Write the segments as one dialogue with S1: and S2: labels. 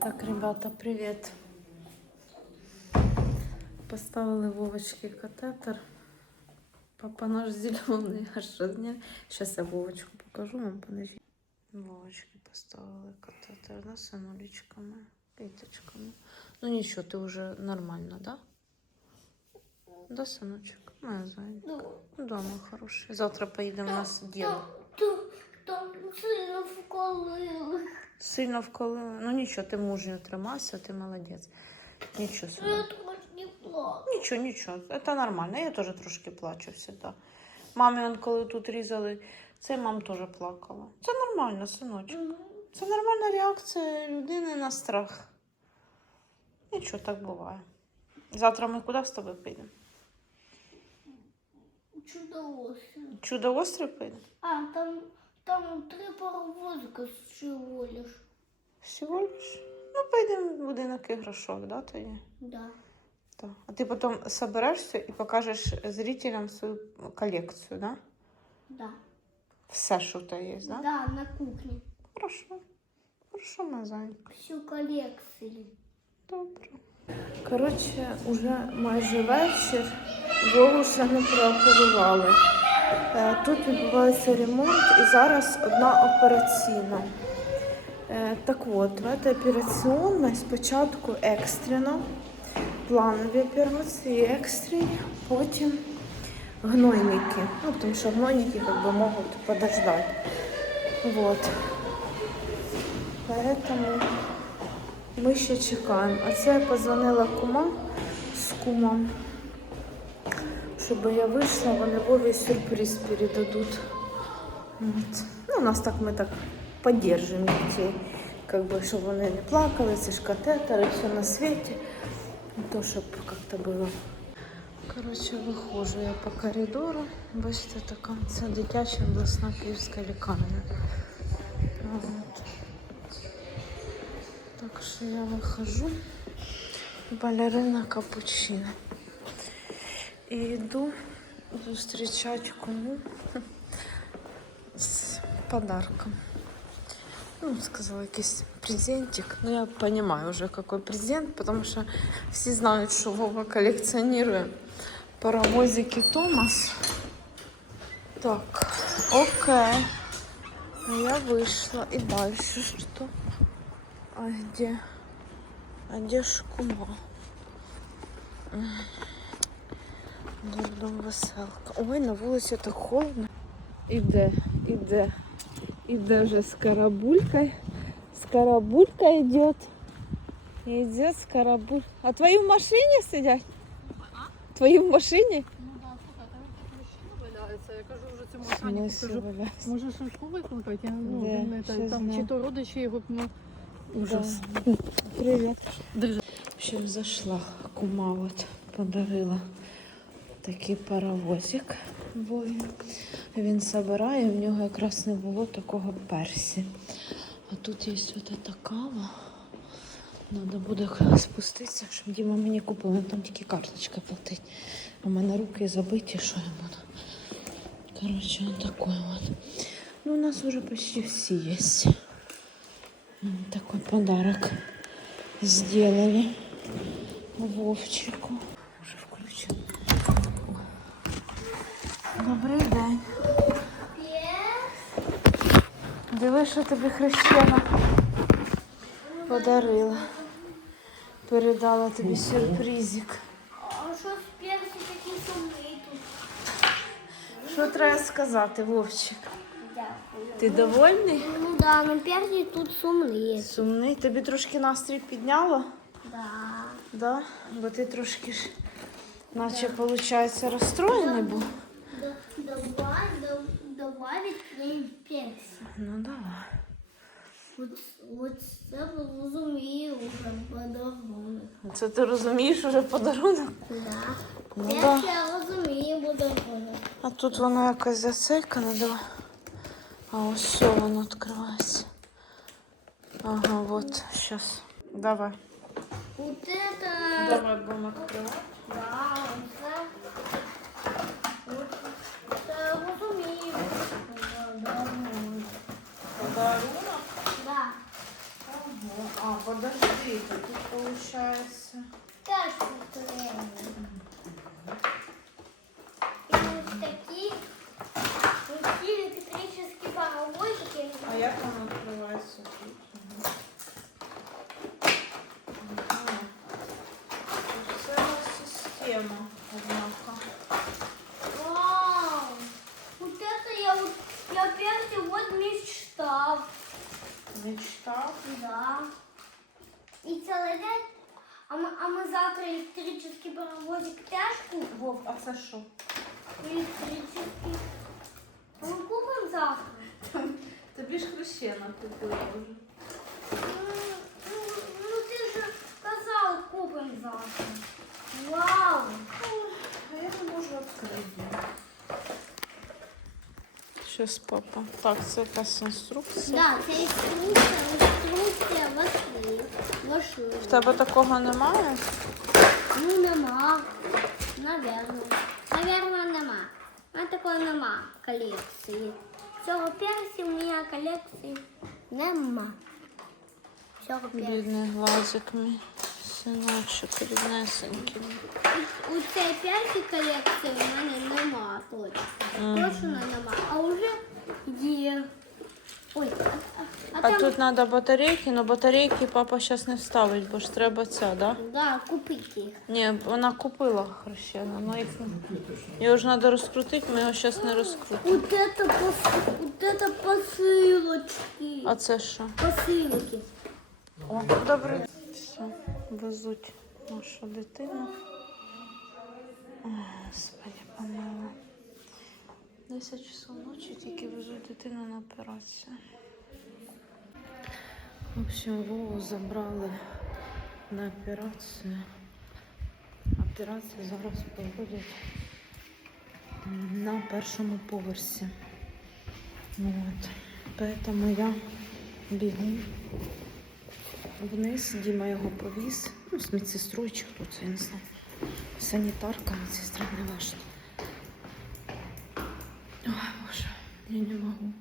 S1: Так, ребята, привет. Поставили Вовочки катетер. Папа наш зеленый аж разня. Сейчас я Вовочку покажу вам, подожди. Вовочки поставили катетер, да, с анулечками, квіточками. Ну ничего, ты уже нормально, да? Да, сыночек? Моя зайка.
S2: Ну,
S1: Дома хороший. Завтра поїдемо у нас діло.
S2: там, там сильно вколили.
S1: Сильно вколили. Ну нічого, ти мужньо тримався, ти молодець. Нічого собі.
S2: Я трошки плакала.
S1: Нічого, нічого. Це нормально. Я теж трошки плачу завжди. Мамі, он, коли тут різали, це мам теж плакала. Це нормально, синочок. Це нормальна реакція людини на страх. Нічого, так буває. Завтра ми куди з тобою підемо?
S2: Чудовося.
S1: Чудо острів підемо?
S2: А, там, там три паровозика всего лишь.
S1: Всього лиш. Ну, поїдемо в будинок іграшок, да, тоді?
S2: Да.
S1: Так. А ти потім соберешся і покажеш зрителям свою колекцію, да?
S2: Да.
S1: Все, що в тебе є, да?
S2: Да, на кухне.
S1: Хорошо. Хорошо, моя зайка.
S2: Всю коллекцию.
S1: Добре. Коротше, уже майже вечір. Вову ще не прооперували. Е, Тут відбувається ремонт і зараз одна операційна. Е, Так от, в этой операційній спочатку екстрено, планові операції, екстрені, потім гнойники. Ну, тому що гнойники как бы, можуть подождать. Вот. Поэтому ми ще чекаємо. А це я позвонила кума з кумом, щоб я вийшла, вони Вові сюрприз передадуть. От. Ну, у нас так ми так підтримуємо дітей, как бы, щоб вони не плакали, це ж катетери, все на світі. Ну, То, щоб як-то було. Коротше, виходжу я по коридору. Бачите, така це дитяча обласна київська лікарня. От. Так що я вихожу. Балерина капучино. І йду зустрічати кому з подарком. Ну, сказала, якийсь презентик. Ну, я понимаю уже, какой презент, потому что все знают, что Вова коллекционирует паровозики Томас. Так, окей. А я вышла. И дальше что? А где? А где шкума? Дом веселка. Ой, на вулиці так холодно. Іде, іде. Іде вже скарабулька. Скарабулька йде. Йде скарабуль. А твої в машині сидять? Твої в машині?
S3: Ну да, слухай, там валяється. Я кажу вже цьому механіку, кажу, може швидку викликати? Я, ну,
S1: Де?
S3: він не там
S1: знаю.
S3: чи то родичі його, ну, ужас.
S1: Привіт.
S3: Держи.
S1: В общем, кума, от подарила такий паровозик Вові. Він забирає, в нього якраз не було такого персі. А тут є ось така. Треба буде спуститися, щоб Діма мені купив. Він там тільки карточка платить. У мене руки забиті, що я буду. Коротше, такой вот. Ну, у нас уже почти все есть. Такой подарок сделали Вовчику. Уже включено. Добрий день. Диви, що тобі хрещена подарила. Передала тобі сюрпризик.
S2: А що з персі такі сумні тут?
S1: Що треба сказати, Вовчик? Ти довольний?
S2: Ну да, ну персі тут сумні.
S1: Сумний. Тобі трошки настрій підняло?
S2: Да.
S1: Да? Бо ти трошки ж, наче, виходить, розстроєний був.
S2: Д- Давай, да- добавить к ней персі.
S1: Ну давай.
S2: От, от це розумію вже подарунок.
S1: Це ти розумієш уже подарунок?
S2: Да.
S1: Ну
S2: Персі
S1: да.
S2: я розумію подарунок.
S1: А тут воно якось зацейкане, давай. А ось що воно відкривається. Ага, вот, сейчас. Давай.
S2: Вот это...
S1: Давай будемо відкривати.
S2: Да,
S1: Система, однако.
S2: Вау! Вот это я вот, я прежде вот мечтал.
S1: Мечта.
S2: Да. И целый день, а мы, а мы завтра электрический паровозик теж купим.
S1: Вов, а це що?
S2: Электрический. А мы купим завтра.
S1: Тобі ж хрещена купила вже.
S2: Ну, ну, ну ты же сказал, купим завтра. Вау!
S1: А я не можу відкрити. Щас, папа. Так, це якась інструкція.
S2: Да, це інструкція, інструкція вошли. Вошли.
S1: В тебе такого немає?
S2: Ну, нема. Наверно. Наверно, нема. У мене такої нема колекції. Цього персі у мене колекції нема. Цього персі.
S1: Бідний глазик мій. Синочок ріднесенький.
S2: У цій першій колекції у мене нема точно. Точно нема. А вже є. Ой, а, а, а там
S1: тут треба батарейки, але батарейки папа зараз не вставить, бо ж треба ця, да?
S2: да, купити їх.
S1: Ні, вона купила хрещена, але їх не. Його ж треба розкрутити, ми його зараз не розкрутимо.
S2: Вот это, пос... вот это посилочки.
S1: А це що?
S2: Посилки.
S1: О, добре. Все, везуть нашу дитину. Господи, помилуй. 10 часов ночі тільки везуть дитину на операцію. В общем, Вову забрали на операцію. Операцію зараз проводять на першому поверсі. Вот. Поэтому я бігу вниз, Діма його повіз. Ну, з медсестрою чи хто це, я не знаю. Санітарка, медсестра, не важно. Ой, Боже, я не можу.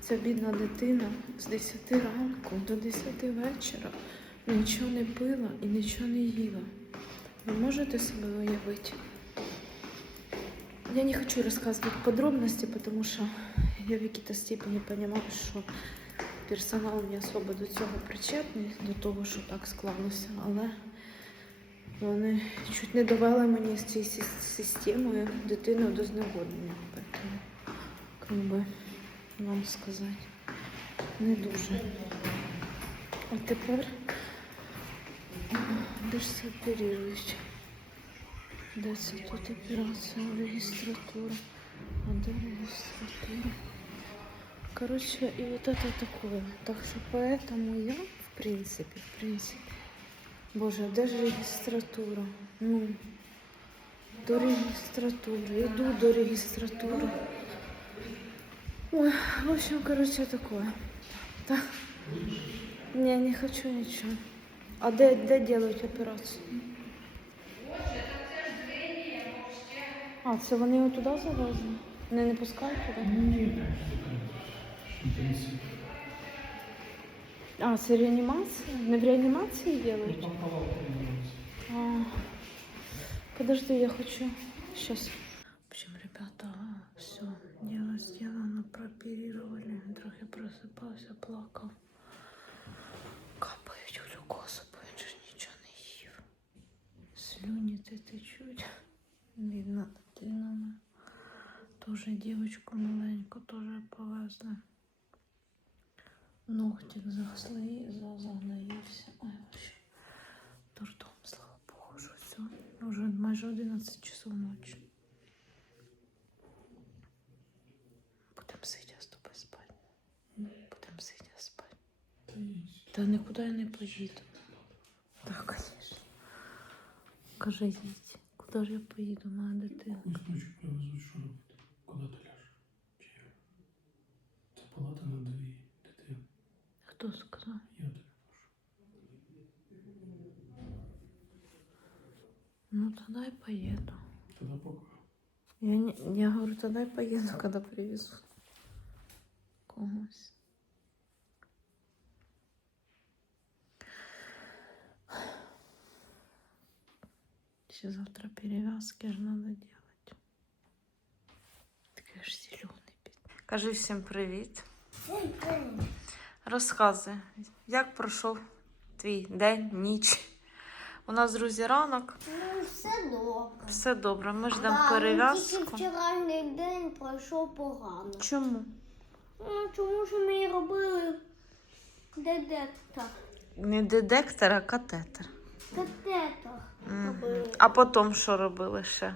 S1: Ця бідна дитина з 10 ранку до 10 вечора нічого не пила і нічого не їла. Ви можете себе уявити? Я не хочу рассказывать подробности, потому что я в какой-то степени понимаю, що персонал не особо до цього причетний, до того, що так склалося, але вони чуть не довели мені з цією сис- системою дитину до зневоднення. Как би вам сказати, не дуже. А тепер де ж це оперують? Де це тут операція, регістратура? А де регістратура? Короче, и вот это такое. Так что поэтому я, в принципе, в принципе, боже, а даже регистратура. Ну, до регистратуры. Иду до регистратуры. Ой, в общем, короче, такое. Да. Не, не хочу ничего. А где, где делают операцию? А, це вони його туди завезли? Не, не пускають туди? А, це реанімація? Не в реанімації делают? А, подожди, я хочу. Сейчас. В общем, ребята, все, дело сделано, прооперировали. Трохи просипався, плакав. Капають глюкозу, бо він же нічого не їв. Слюні ти течуть. Дитина. моя. Тоже дівчинку маленьку теж повезли. Ногтик засли, за- загноївся. Ой, вообще. Дурдом, слава Богу, що все. Уже майже 11 часов ночі. Будемо сидя з тобою спати. Будемо сидя спати. Та нікуди я не поїду. Так, звісно. Каже, їдь. Куди ж я поїду, моя дитина?
S4: Кусочок привезуть, що робити? Куди ти ляжеш? Це палата на дві.
S1: Кто сказал?
S4: Я
S1: Ну тогда я поеду.
S4: Тогда пока.
S1: Я, не, я говорю, тогда я поеду, когда привезу когось. Все завтра перевязки же надо делать. Ты ж зеленый. Кажи всем привет. Всім привіт. Розказуй, як пройшов твій день, ніч. У нас, друзі, ранок.
S2: Ну, все добре.
S1: Все добре. Ми ждемо
S2: Да, ну,
S1: перев'язку.
S2: Тільки вчорашній день пройшов погано.
S1: Чому?
S2: Ну, чому ж ми робили дедектор?
S1: Не детектор, а катетер.
S2: Катетор
S1: Мгм.
S2: робили.
S1: А потім що робили ще?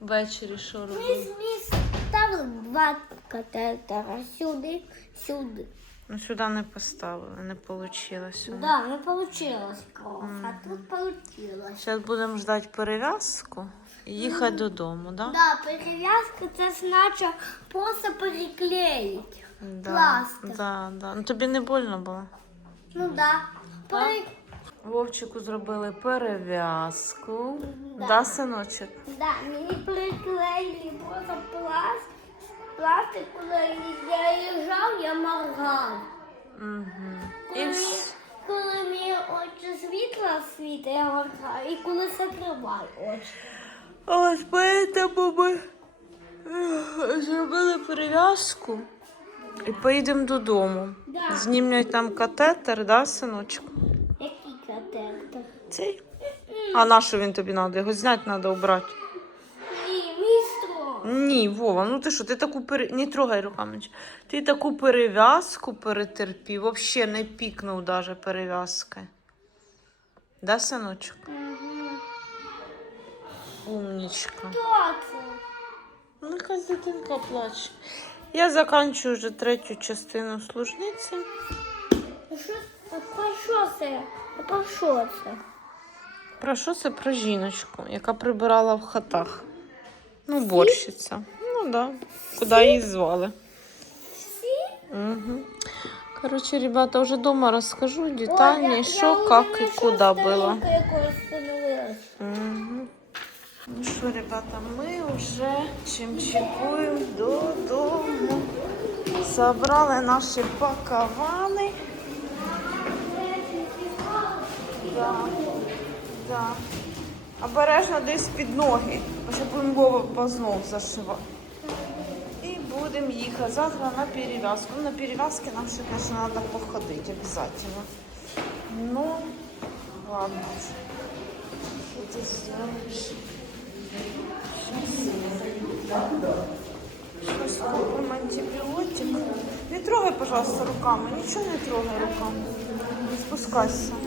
S1: Ввечері що робили?
S2: ми ставили два катетера сюди, сюди.
S1: Ну сюди не поставили, не вийшло.
S2: Да, не вийшло кров, а тут вийшло.
S1: Зараз будемо ждати перев'язку і їхати додому, так? Да?
S2: Да, перев'язка це значить просто переклеїти.
S1: Да,
S2: Пластир.
S1: да, да. Ну тобі не больно було?
S2: Ну да. Пере...
S1: Вовчику зробили перев'язку.
S2: Да.
S1: Да, синочок?
S2: Да, мені приклеїли просто пласт. Пластик, коли я лежав, я моргав.
S1: Угу.
S2: Коли,
S1: вс-
S2: коли мені очі світла світить, я моргав. І коли закриваю очі.
S1: Ось поэтому ми зробили перев'язку і поїдемо додому.
S2: Да.
S1: Знімлять там катетер, да, синочок?
S2: Який катетер?
S1: Цей. А на що він тобі треба? Його зняти треба обрати.
S2: Ні,
S1: Вова, ну ти що, ти таку пере... не трогай руками. Ти таку перев'язку перетерпів, взагалі не пікнув даже перев'язки. Да, синочок?
S2: Угу.
S1: Умнічка. Ну, якась дитинка плаче. Я закінчую вже третю частину служниці.
S2: Про що це? Про що це?
S1: Про що це про жіночку, яка прибирала в хатах? Ну, борщиця. Ну да. Куди її звали? Угу. Короче, ребята, уже дома расскажу
S2: Ой, я-
S1: детальнее,
S2: я
S1: что,
S2: уже
S1: как и куда было. Угу. Ну що, ребята, ми вже чимчикуємо додому. Забрали наші пакавани. Да, да. Обережно десь під ноги, бо ще будемо Вова знов зашивати. І будемо їхати завтра на перев'язку. Ну, на перев'язки нам ще, звісно, треба походити обов'язково. Ну, ладно. Що ти зробиш? Щось купимо антибіотик. Не трогай, пожалуйста, руками. Нічого не трогай руками. Спускайся.